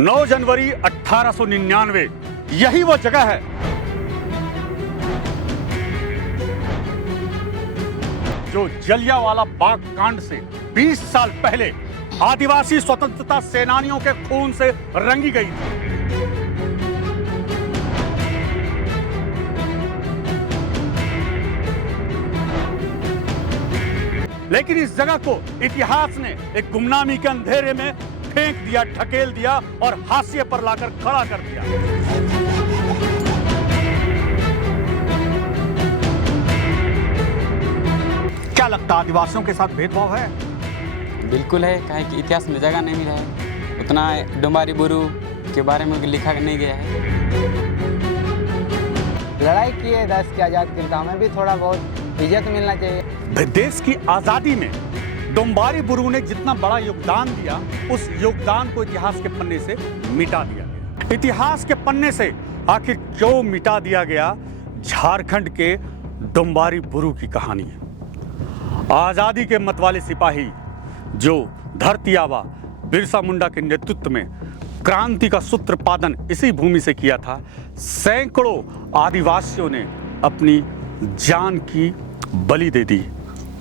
9 जनवरी 1899 यही वो जगह है जो जलियांवाला बाग कांड से 20 साल पहले आदिवासी स्वतंत्रता सेनानियों के खून से रंगी गई थी। लेकिन इस जगह को इतिहास ने एक गुमनामी के अंधेरे में फेंक दिया, ढकेल दिया और हाशिए पर लाकर खड़ा कर दिया। क्या लगता है आदिवासियों के साथ भेदभाव है? बिल्कुल है, काहे कि इतिहास में जगह नहीं मिला है उतना। डोम्बारी बुरू के बारे में लिखा नहीं गया है। लड़ाई किए देश की आज़ाद करने, हमें भी थोड़ा बहुत इज्जत मिलना चाहिए। देश की आजादी में डोम्बारी बुरू ने जितना बड़ा योगदान दिया, उस योगदान को इतिहास के पन्ने से मिटा दिया गया। इतिहास के पन्ने से आखिर क्यों मिटा दिया गया? झारखंड के डोम्बारी बुरू की कहानी है। आजादी के मतवाले सिपाही जो धरती आबा बिरसा मुंडा के नेतृत्व में क्रांति का सूत्रपादन इसी भूमि से किया था। सैकड़ों आदिवासियों ने अपनी जान की बलि दे दी,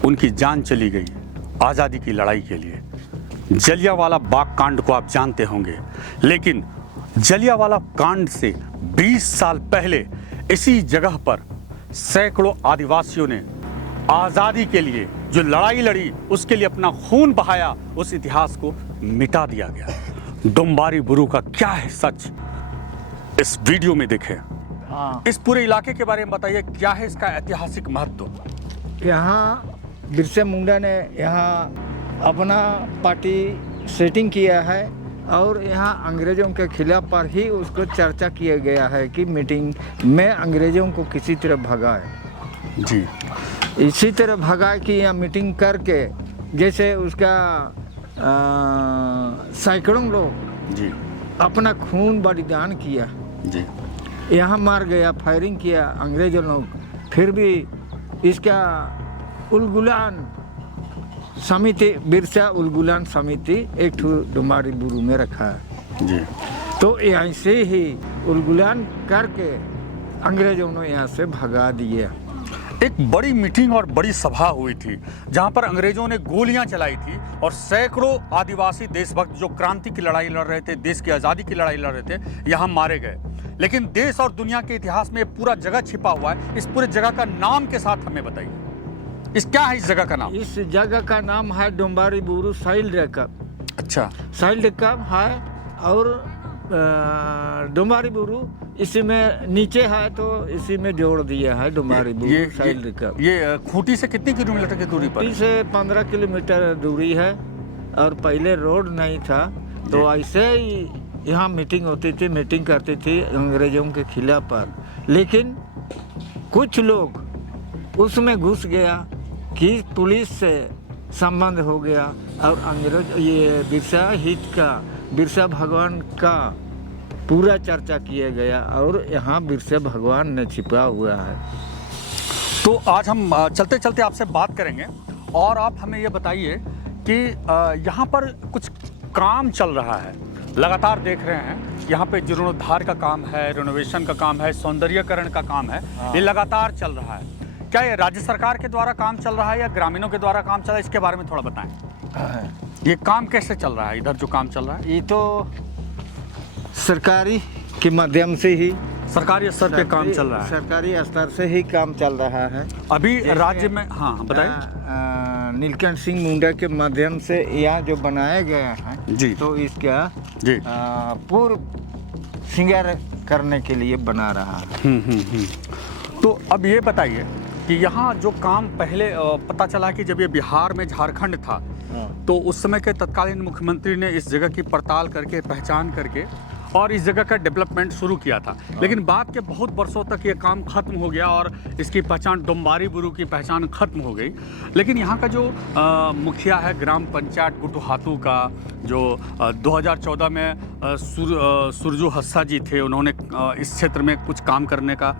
उनकी जान चली गई आज़ादी की लड़ाई के लिए। जलियांवाला बाग कांड को आप जानते होंगे, लेकिन जलियांवाला कांड से 20 साल पहले इसी जगह पर सैकड़ों आदिवासियों ने आज़ादी के लिए जो लड़ाई लड़ी, उसके लिए अपना खून बहाया, उस इतिहास को मिटा दिया गया। डोम्बारी बुरू का क्या है सच, इस वीडियो में देखें। इस पूरे इलाके के बारे में बताइए, क्या है इसका ऐतिहासिक महत्व? यहाँ बिरसा मुंडा ने यहाँ अपना पार्टी सेटिंग किया है और यहाँ अंग्रेज़ों के खिलाफ पर ही उसको चर्चा किया गया है कि मीटिंग में अंग्रेज़ों को किसी तरह भगाए। जी, इसी तरह भगाए कि यहाँ मीटिंग करके, जैसे उसका सैकड़ों लोग जी, अपना खून बलिदान किया, जी, यहाँ मार गया, फायरिंग किया अंग्रेज़ों लोग, फिर भी इसका उलगुलान समिति, बिरसा उलगुलान समिति एक डोम्बारी बुरू में रखा है। जी। तो ऐसे ही उलगुलान करके अंग्रेज़ों ने यहाँ से भगा दिए। एक बड़ी मीटिंग और बड़ी सभा हुई थी जहां पर अंग्रेजों ने गोलियां चलाई थी और सैकड़ों आदिवासी देशभक्त जो क्रांति की लड़ाई लड़ रहे थे, देश की आज़ादी की लड़ाई लड़ रहे थे, यहां मारे गए। लेकिन देश और दुनिया के इतिहास में पूरा जगह छिपा हुआ है। इस पूरे जगह का नाम के साथ हमें बताइए, क्या है इस जगह का नाम? इस जगह का नाम है डोम्बारी बुरू साइल रेकब। अच्छा, साइल रेकब है और डोम्बारी बुरू इसी में नीचे है, तो इसी में जोड़ दिया है डोम्बारी बुरू साइल रेकब। ये खूंटी से कितनी किलोमीटर की दूरी पर? खूंटी से 15 किलोमीटर दूरी है और पहले रोड नहीं था, तो ऐसे ही यहाँ मीटिंग होती थी, मीटिंग करती थी अंग्रेज़ों के खिलाफ पर। लेकिन कुछ लोग उसमें घुस गया कि पुलिस से संबंध हो गया और अंग्रेज ये बिरसा हित का, बिरसा भगवान का पूरा चर्चा किया गया और यहाँ बिरसा भगवान ने छिपा हुआ है। तो आज हम चलते चलते आपसे बात करेंगे और आप हमें ये बताइए कि यहाँ पर कुछ काम चल रहा है, लगातार देख रहे हैं यहाँ पे जीर्णोद्धार का काम है, रिनोवेशन का काम है, सौंदर्यीकरण का काम है, ये लगातार चल रहा है। क्या ये राज्य सरकार के द्वारा काम चल रहा है या ग्रामीणों के द्वारा काम चल रहा है? इसके बारे में थोड़ा बताएं। ये काम कैसे चल रहा है इधर जो काम चल रहा है? ये तो सरकारी के माध्यम से ही, सरकारी स्तर पे काम चल रहा है। सरकारी स्तर से ही काम चल रहा है। अभी राज्य में, हाँ बताइए। नीलकंठ सिंह मुंडा के माध्यम से यहाँ जो बनाया गया है जी, तो इसका जी पूर्व श्रृंगार करने के लिए बना रहा है। तो अब ये बताइए कि यहाँ जो काम पहले पता चला कि जब ये बिहार में झारखंड था, तो उस समय के तत्कालीन मुख्यमंत्री ने इस जगह की पड़ताल करके, पहचान करके और इस जगह का डेवलपमेंट शुरू किया था। लेकिन बाद के बहुत वर्षों तक ये काम खत्म हो गया और इसकी पहचान डोम्बारी बुरू की पहचान खत्म हो गई। लेकिन यहाँ का जो मुखिया है ग्राम पंचायत गुटुहातू का, जो 2014 में सुरजू हस्सा जी थे, उन्होंने इस क्षेत्र में कुछ काम करने का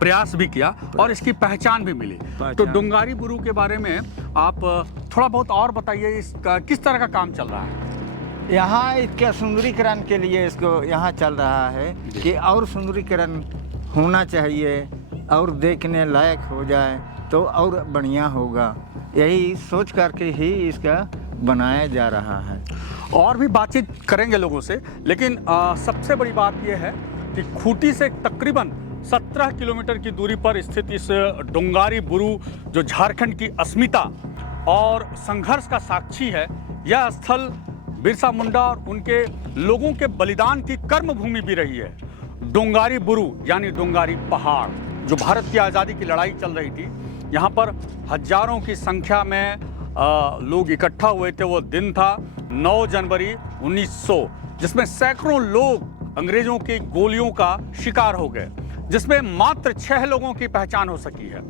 प्रयास भी किया और इसकी पहचान भी मिली। तो डोम्बारी बुरू के बारे में आप थोड़ा बहुत और बताइए, इसका किस तरह का काम चल रहा है? यहाँ इसका सुंदरीकरण के लिए इसको यहाँ चल रहा है कि और सुंदरीकरण होना चाहिए और देखने लायक हो जाए तो और बढ़िया होगा, यही सोच करके ही इसका बनाया जा रहा है। और भी बातचीत करेंगे लोगों से, लेकिन सबसे बड़ी बात यह है कि खूंटी से तकरीबन 17 किलोमीटर की दूरी पर स्थित इस डोंगारी बुरू जो झारखंड की अस्मिता और संघर्ष का साक्षी है, यह स्थल बिरसा मुंडा और उनके लोगों के बलिदान की कर्म भूमि भी रही है। डोंगारी बुरू यानी डोंगारी पहाड़, जो भारत की आज़ादी की लड़ाई चल रही थी, यहाँ पर हजारों की संख्या में लोग इकट्ठा हुए थे। वो दिन था 9 जनवरी 1900, जिसमें सैकड़ों लोग अंग्रेजों की गोलियों का शिकार हो गए, जिसमें मात्र 6 लोगों की पहचान हो सकी है,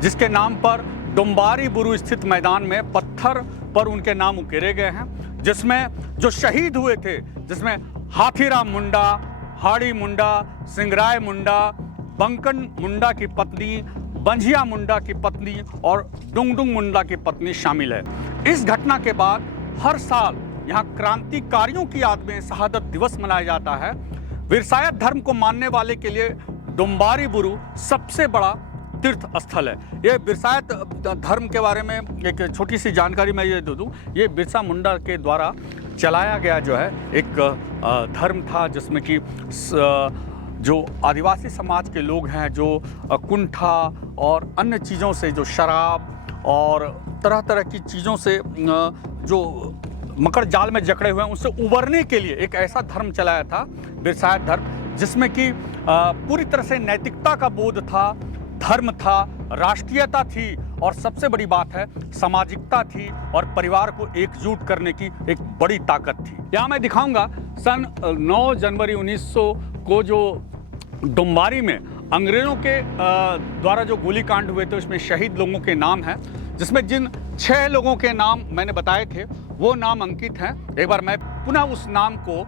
जिसके नाम पर डोंबारी बुरू स्थित मैदान में पत्थर पर उनके नाम उकेरे गए हैं, जिसमें जो शहीद हुए थे, जिसमें हाथीराम मुंडा, हाड़ी मुंडा, सिंगराय मुंडा, बंकन मुंडा की पत्नी, बंझिया मुंडा की पत्नी और डुंगडुंग मुंडा की पत्नी शामिल है। इस घटना के बाद हर साल यहाँ क्रांतिकारियों की याद में शहादत दिवस मनाया जाता है। विरसायत धर्म को मानने वाले के लिए डोंबारी बुरू सबसे बड़ा तीर्थ स्थल है। ये बिरसायत धर्म के बारे में एक छोटी सी जानकारी मैं ये दे दूँ, ये बिरसा मुंडा के द्वारा चलाया गया जो है एक धर्म था, जिसमें कि जो आदिवासी समाज के लोग हैं, जो कुंठा और अन्य चीज़ों से, जो शराब और तरह तरह की चीज़ों से जो मकर जाल में जकड़े हुए हैं, उससे उबरने के लिए एक ऐसा धर्म चलाया था बिरसायत धर्म, जिसमें कि पूरी तरह से नैतिकता का बोध था, धर्म था, राष्ट्रीयता थी और सबसे बड़ी बात है सामाजिकता थी और परिवार को एकजुट करने की एक बड़ी ताकत थी। यहाँ मैं दिखाऊंगा सन 9 जनवरी 1900 को जो डोंबारी में अंग्रेज़ों के द्वारा जो गोलीकांड हुए थे, उसमें शहीद लोगों के नाम हैं, जिसमें जिन 6 लोगों के नाम मैंने बताए थे वो नाम अंकित हैं। एक बार मैं पुनः उस नाम को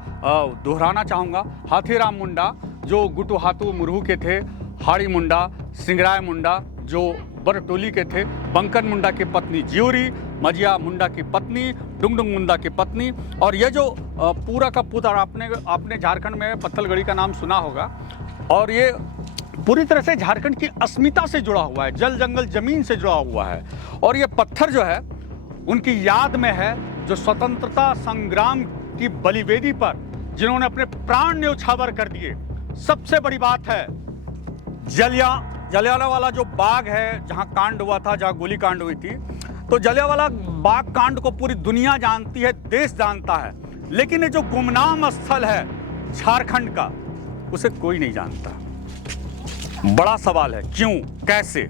दोहराना चाहूँगा। हाथीराम मुंडा जो गुटुहातु मुरहू के थे, हाड़ी मुंडा, सिंगराय मुंडा जो बरटोली के थे, बंकन मुंडा की पत्नी जियोरी, मजिया मुंडा की पत्नी, डुंगडुंग मुंडा की पत्नी, और ये जो पूरा का पूरा आपने झारखंड में पत्थलगड़ी का नाम सुना होगा, और ये पूरी तरह से झारखंड की अस्मिता से जुड़ा हुआ है, जल जंगल जमीन से जुड़ा हुआ है। और ये पत्थर जो है उनकी याद में है, जो स्वतंत्रता संग्राम की बलिवेदी पर जिन्होंने अपने प्राण न्यौछावर कर दिए। सबसे बड़ी बात है जलियांवाला जो बाग है, जहां कांड हुआ था, जहां गोली कांड हुई थी, तो जलियांवाला बाग कांड को पूरी दुनिया जानती है, देश जानता है, लेकिन ये जो गुमनाम स्थल है झारखंड का, उसे कोई नहीं जानता। बड़ा सवाल है, क्यों, कैसे?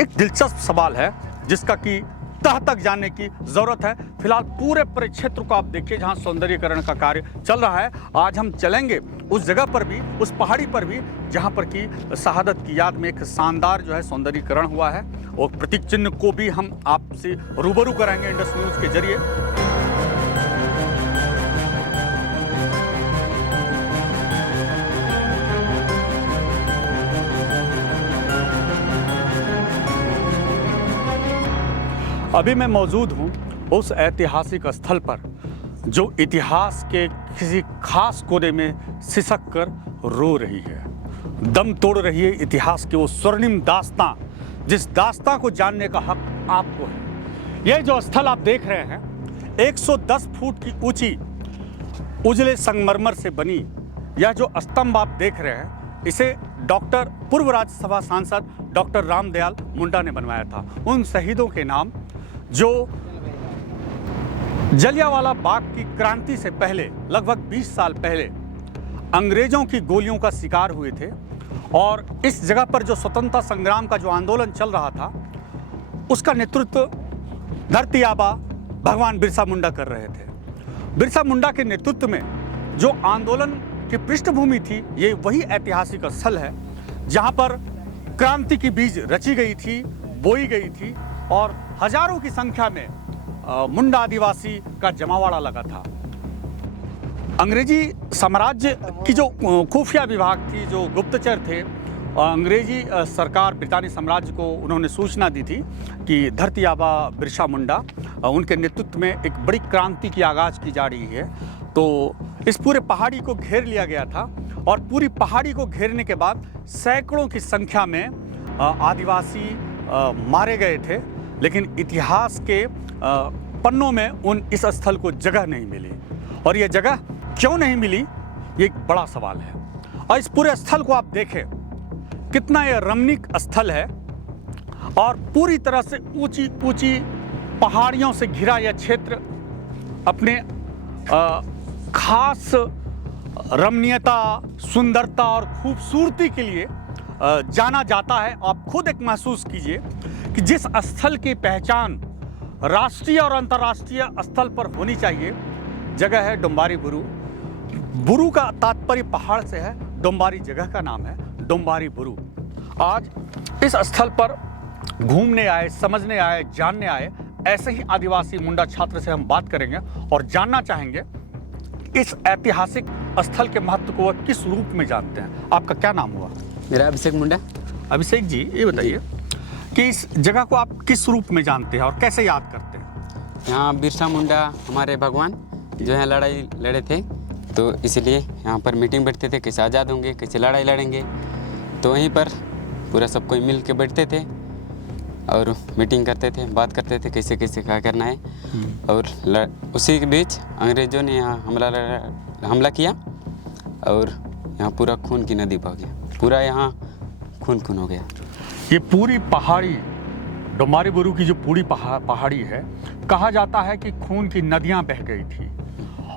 एक दिलचस्प सवाल है जिसका कि तह तक जानने की जरूरत है। फिलहाल पूरे परिक्षेत्र को आप देखिए जहां सौंदर्यीकरण का कार्य चल रहा है। आज हम चलेंगे उस जगह पर भी, उस पहाड़ी पर भी, जहां पर कि शहादत की याद में एक शानदार जो है सौंदर्यीकरण हुआ है, और प्रतीक चिन्ह को भी हम आपसे रूबरू कराएंगे इंडस न्यूज के जरिए। अभी मैं मौजूद हूँ उस ऐतिहासिक स्थल पर जो इतिहास के किसी खास कोने में सिसक कर रो रही है, दम तोड़ रही है इतिहास के वो स्वर्णिम दास्तां, जिस दास्तां को जानने का हक आपको है। यह जो स्थल आप देख रहे हैं 110 फुट की ऊंची उजले संगमरमर से बनी यह जो स्तंभ आप देख रहे हैं, इसे डॉक्टर पूर्व राज्यसभा सांसद डॉक्टर रामदयाल मुंडा ने बनवाया था। उन शहीदों के नाम जो जलियांवाला बाग की क्रांति से पहले, लगभग 20 साल पहले, अंग्रेजों की गोलियों का शिकार हुए थे, और इस जगह पर जो स्वतंत्रता संग्राम का जो आंदोलन चल रहा था, उसका नेतृत्व धरती आबा भगवान बिरसा मुंडा कर रहे थे। बिरसा मुंडा के नेतृत्व में जो आंदोलन की पृष्ठभूमि थी, ये वही ऐतिहासिक स्थल है जहां पर क्रांति की बीज रची गई थी, बोई गई थी, और हजारों की संख्या में मुंडा आदिवासी का जमावड़ा लगा था। अंग्रेजी साम्राज्य की जो खुफिया विभाग थी, जो गुप्तचर थे, अंग्रेजी सरकार ब्रितानी साम्राज्य को उन्होंने सूचना दी थी कि धरती आबा बिरसा मुंडा उनके नेतृत्व में एक बड़ी क्रांति की आगाज की जा रही है। तो इस पूरे पहाड़ी को घेर लिया गया था और पूरी पहाड़ी को घेरने के बाद सैकड़ों की संख्या में आदिवासी मारे गए थे, लेकिन इतिहास के पन्नों में इस स्थल को जगह नहीं मिली। और ये जगह क्यों नहीं मिली, ये एक बड़ा सवाल है। और इस पूरे स्थल को आप देखें, कितना ये रमणीक स्थल है और पूरी तरह से ऊंची ऊंची पहाड़ियों से घिरा यह क्षेत्र अपने खास रमणीयता, सुंदरता और खूबसूरती के लिए जाना जाता है। आप खुद एक महसूस कीजिए कि जिस स्थल की पहचान राष्ट्रीय और अंतर्राष्ट्रीय स्तर पर होनी चाहिए, जगह है डोम्बारी बुरू। बुरू का तात्पर्य पहाड़ से है, डोम्बारी जगह का नाम है, डोम्बारी बुरू। आज इस स्थल पर घूमने आए, समझने आए, जानने आए ऐसे ही आदिवासी मुंडा छात्र से हम बात करेंगे और जानना चाहेंगे इस ऐतिहासिक स्थल के महत्व को वह किस रूप में जानते हैं। आपका क्या नाम हुआ? मेरा अभिषेक मुंडा। अभिषेक जी, ये बताइए कि इस जगह को आप किस रूप में जानते हैं और कैसे याद करते हैं? यहाँ बिरसा मुंडा हमारे भगवान जो है लड़ाई लड़े थे, तो इसलिए यहाँ पर मीटिंग बैठते थे, कैसे आज़ाद होंगे, कैसे लड़ाई लड़ेंगे। तो वहीं पर पूरा सब कोई मिल के बैठते थे और मीटिंग करते थे, बात करते थे कैसे कैसे क्या करना है। और उसी के बीच अंग्रेज़ों ने यहाँ हमला किया और यहाँ पूरा खून की नदी बह गया, पूरा यहाँ खून खून हो गया। ये पूरी पहाड़ी, डोम्बारी बुरू की जो पूरी पहाड़ी है, कहा जाता है कि खून की नदियाँ बह गई थी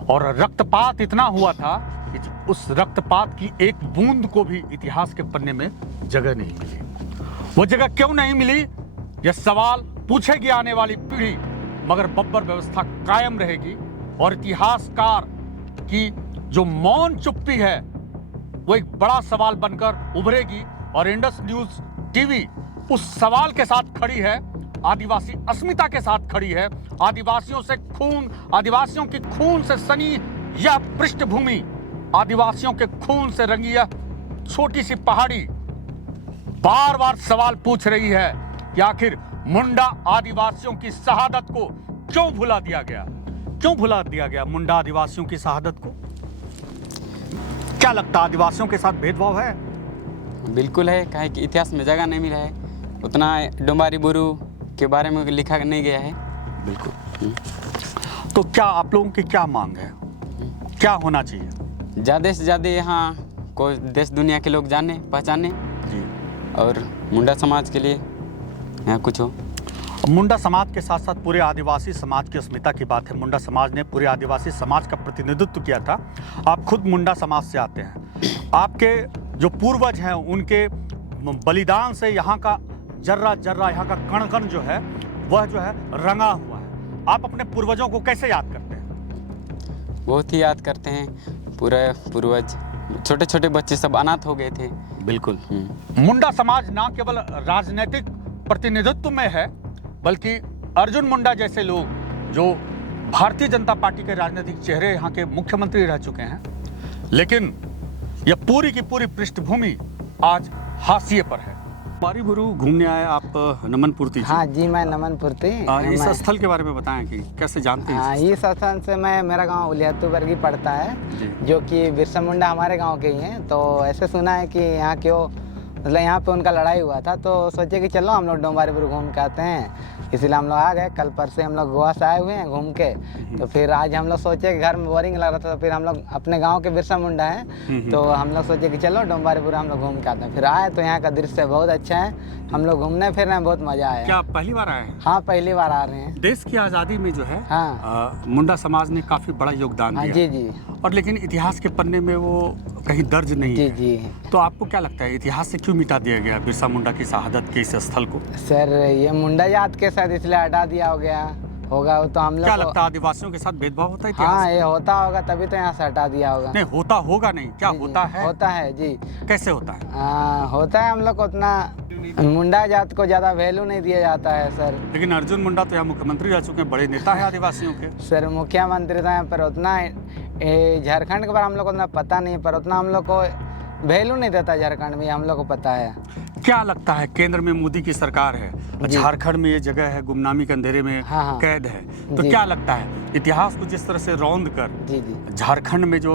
और रक्तपात इतना हुआ था कि उस रक्तपात की एक बूंद को भी इतिहास के पन्ने में जगह नहीं मिली। वो जगह क्यों नहीं मिली, यह सवाल पूछेगी आने वाली पीढ़ी, मगर बब्बर व्यवस्था कायम रहेगी और इतिहासकार की जो मौन चुप्पी है वो एक बड़ा सवाल बनकर उभरेगी। और इंडस न्यूज टीवी उस सवाल के साथ खड़ी है, आदिवासी अस्मिता के साथ खड़ी है। आदिवासियों की खून से सनी यह पृष्ठभूमि, आदिवासियों के खून से रंगी यह छोटी सी पहाड़ी बार बार सवाल पूछ रही है कि आखिर मुंडा आदिवासियों की शहादत को क्यों भुला दिया गया? क्यों भुला दिया गया मुंडा आदिवासियों की शहादत को? क्या लगता है, आदिवासियों के साथ भेदभाव है? बिल्कुल है, काहे कि इतिहास में जगह नहीं मिला है, उतना डोम्बारी बुरू के बारे में लिखा नहीं गया है। बिल्कुल। तो क्या आप लोगों की क्या मांग है, क्या होना चाहिए? ज़्यादा से ज़्यादा यहाँ को देश दुनिया के लोग जाने पहचाने जी। और मुंडा समाज के लिए यहाँ कुछ हो। मुंडा समाज के साथ साथ पूरे आदिवासी समाज की अस्मिता की बात है। मुंडा समाज ने पूरे आदिवासी समाज का प्रतिनिधित्व किया था। आप खुद मुंडा समाज से आते हैं, आपके जो पूर्वज हैं उनके बलिदान से यहाँ का जर्रा जर्रा, यहाँ का कण कण जो है वह जो है रंगा हुआ है। आप अपने पूर्वजों को कैसे याद करते हैं? बहुत ही याद करते हैं। पूरे पूर्वज, छोटे छोटे बच्चे सब अनाथ हो गए थे। बिल्कुल। मुंडा समाज ना केवल राजनीतिक प्रतिनिधित्व में है, बल्कि अर्जुन मुंडा जैसे लोग जो भारतीय जनता पार्टी के राजनीतिक चेहरे यहाँ के मुख्यमंत्री रह चुके हैं, लेकिन यह पूरी की पूरी पृष्ठभूमि आज हाशिए पर है। डोम्बारी बुरू घूमने आए आप, नमन पूर्ति जी। हाँ जी, मैं नमन पूर्ति। इस स्थल के बारे में बताएं कि कैसे जानते हैं? हाँ, इस स्थल से मेरा गांव उलियातूबर्गी पड़ता है, जो कि बिरसा मुंडा हमारे गांव के ही हैं। तो ऐसे सुना है कि यहाँ क्यों, मतलब यहाँ पे उनका लड़ाई हुआ था, तो सोचे कि चलो हम लोग डोम्बारी बुरू घूम के आते हैं। इसीलिए हम लोग आ गए। कल परसे हम लोग गोवा से आए हुए हैं घूम के। तो फिर आज हम लोग सोचे कि घर में बोरिंग लग रहा था, तो फिर हम लोग अपने गांव के बिरसा मुंडा हैं, तो हम लोग सोचे कि चलो डोम्बारी बुरू हम लोग घूम के आते हैं। फिर आए तो यहाँ का दृश्य बहुत अच्छा है, हम लोग घूमने फिरने में बहुत मजा आया। क्या आप पहली बार आए हैं? हाँ, पहली बार आ रहे हैं। देश की आज़ादी में जो है हाँ। मुंडा समाज ने काफ़ी बड़ा योगदान हाँ, दिया। जी जी। और लेकिन इतिहास के पन्ने में वो कहीं दर्ज नहीं जी है। जी। तो आपको क्या लगता है, इतिहास से क्यों मिटा दिया गया बिरसा मुंडा की शहादत के इस स्थल को? सर, ये मुंडा जात के साथ इसलिए हटा दिया हो गया होगा। वो तो हम लोग क्या लगता है, आदिवासियों के साथ भेदभाव होता है? हाँ, ये होता होगा, तभी तो यहाँ से हटा दिया होगा। नहीं, होता होगा नहीं, क्या जी, होता है? होता है जी। कैसे होता है? होता है, हम लोग को उतना मुंडा जात को ज़्यादा वैल्यू नहीं दिया जाता है सर। लेकिन अर्जुन मुंडा तो यहाँ मुख्यमंत्री रह चुके हैं, बड़े नेता है आदिवासियों के। सर, मुख्यमंत्री तो हैं, पर उतना झारखंड के बारे में हम लोग को उतना पता नहीं, पर उतना हम लोग को वैल्यू नहीं देता झारखंड में, ये हम लोग को पता है। क्या लगता है, केंद्र में मोदी की सरकार है, जी। झारखंड में ये जगह है गुमनामी के अंधेरे में हाँ, हाँ। कैद है, तो जी। क्या लगता है इतिहास को जिस तरह से रौंद कर जी जी झारखंड में जो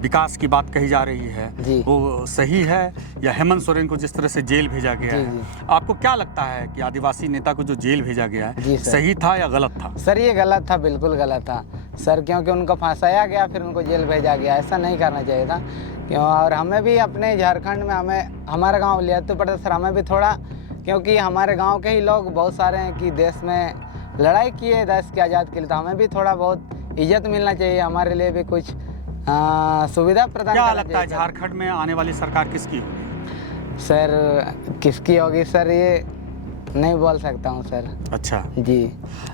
विकास की बात कही जा रही है जी। वो सही है, या हेमंत सोरेन को जिस तरह से जेल भेजा गया जी, है, जी। आपको क्या लगता है कि आदिवासी नेता को जो जेल भेजा गया जी है सर। सही था या गलत था? सर ये गलत था, बिल्कुल गलत था सर, क्योंकि उनको फंसाया गया फिर उनको जेल भेजा गया, ऐसा नहीं करना चाहिए था। क्यों, और हमें भी अपने झारखंड में, हमें हमारा गांव लियातू पड़ता सर, हमें भी थोड़ा, क्योंकि हमारे गांव के ही लोग बहुत सारे हैं कि देश में लड़ाई किए देश के आज़ाद के लिए, तो हमें भी थोड़ा बहुत इज्जत मिलना चाहिए, हमारे लिए भी कुछ सुविधा प्रदान क्या करना लगता है चाहिए झारखंड में आने वाली सरकार किसकी होगी? सर। किसकी होगी सर ये नहीं बोल सकता हूँ सर। अच्छा, जी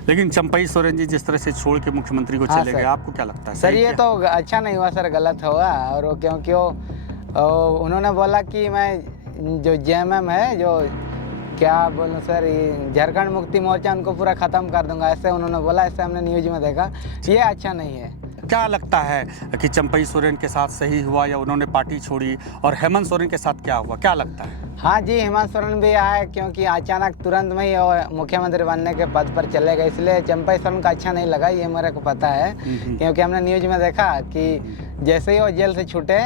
लेकिन चंपई सोरेन जी जिस तरह से छोड़ के मुख्यमंत्री को हाँ, चले सर। गए, आपको क्या लगता है सर सही ये क्या? तो अच्छा नहीं हुआ सर, गलत हुआ। और वो क्योंकि उन्होंने बोला कि मैं जो जेएमएम है, जो क्या बोलूं सर, ये झारखंड मुक्ति मोर्चा उनको पूरा ख़त्म कर दूंगा, ऐसे उन्होंने बोला, ऐसे हमने न्यूज में देखा। ये अच्छा नहीं है। क्या लगता है कि चंपई सोरेन के साथ सही हुआ या उन्होंने पार्टी छोड़ी, और हेमंत सोरेन के साथ क्या हुआ, क्या लगता है? हाँ जी, हेमंत सोरेन भी आए, क्योंकि अचानक तुरंत में ही वो मुख्यमंत्री बनने के पद पर चले गए, इसलिए चंपई सोरेन का अच्छा नहीं लगा, ये मेरे को पता है। क्योंकि हमने न्यूज में देखा कि जैसे ही वो जेल से छूटे,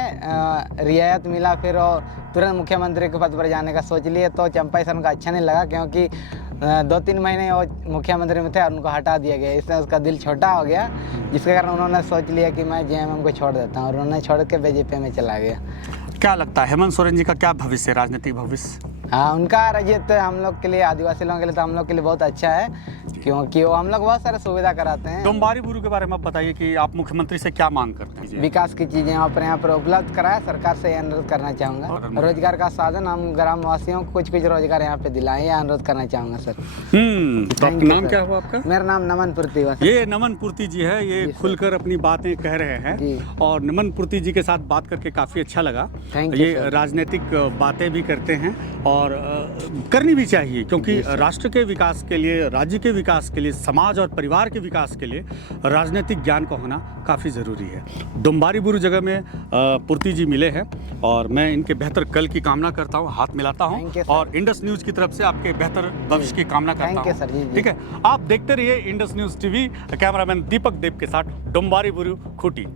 रियायत मिला, फिर वो तुरंत मुख्यमंत्री के पद पर जाने का सोच लिए, तो चंपई सोरेन का अच्छा नहीं लगा, क्योंकि 2-3 महीने वो मुख्यमंत्री में थे और उनको हटा दिया गया, इससे उसका दिल छोटा हो गया, जिसके कारण उन्होंने सोच लिया कि मैं जेएमएम को छोड़ देता हूँ, और उन्होंने छोड़ के बीजेपी में चला गया। क्या लगता है हेमंत सोरेन जी का क्या भविष्य है, राजनीतिक भविष्य? हाँ, उनका रजित हम लोग के लिए, आदिवासी लोगों के लिए, तो हम लोग के लिए बहुत अच्छा है, क्योंकि वो हम लोग बहुत सारे सुविधा कराते हैं। डोम्बारी बुरू के बारे में आप बताइए कि आप मुख्यमंत्री से क्या मांग करते हैं? विकास की चीज़ें अपने यहाँ पर उपलब्ध कराए, सरकार से ये अनुरोध करना चाहूँगा। रोजगार का साधन हम ग्रामवासियों को कुछ रोजगार यहाँ पे दिलाएं, ये अनुरोध करना चाहूँगा सर। तो Thank you, नाम sir। क्या हुआ आपका? मेरा नाम नमन पूर्ति हुआ। ये नमन पूर्ति जी है, ये खुलकर अपनी बातें कह रहे हैं, जी। और नमन पूर्ति जी के साथ बात करके काफ़ी अच्छा लगा। Thank you, ये sir। राजनीतिक बातें भी करते हैं, और करनी भी चाहिए, क्योंकि राष्ट्र के विकास के लिए, राज्य के विकास के लिए, समाज और परिवार के विकास के लिए राजनीतिक ज्ञान का होना काफ़ी ज़रूरी है। डोम्बारी बुरू जगह में पूर्ति जी मिले हैं, और मैं इनके बेहतर कल की कामना करता हूँ, हाथ मिलाता हूँ, Thank you, sir। और इंडस न्यूज़ की तरफ से आपके बेहतर भविष्य की कामना करता Thank you, हूँ। sir। जी, जी। ठीक है, आप देखते रहिए इंडस न्यूज़ टीवी। कैमरामैन दीपक देव के साथ डोम्बारी बुरू खूटी।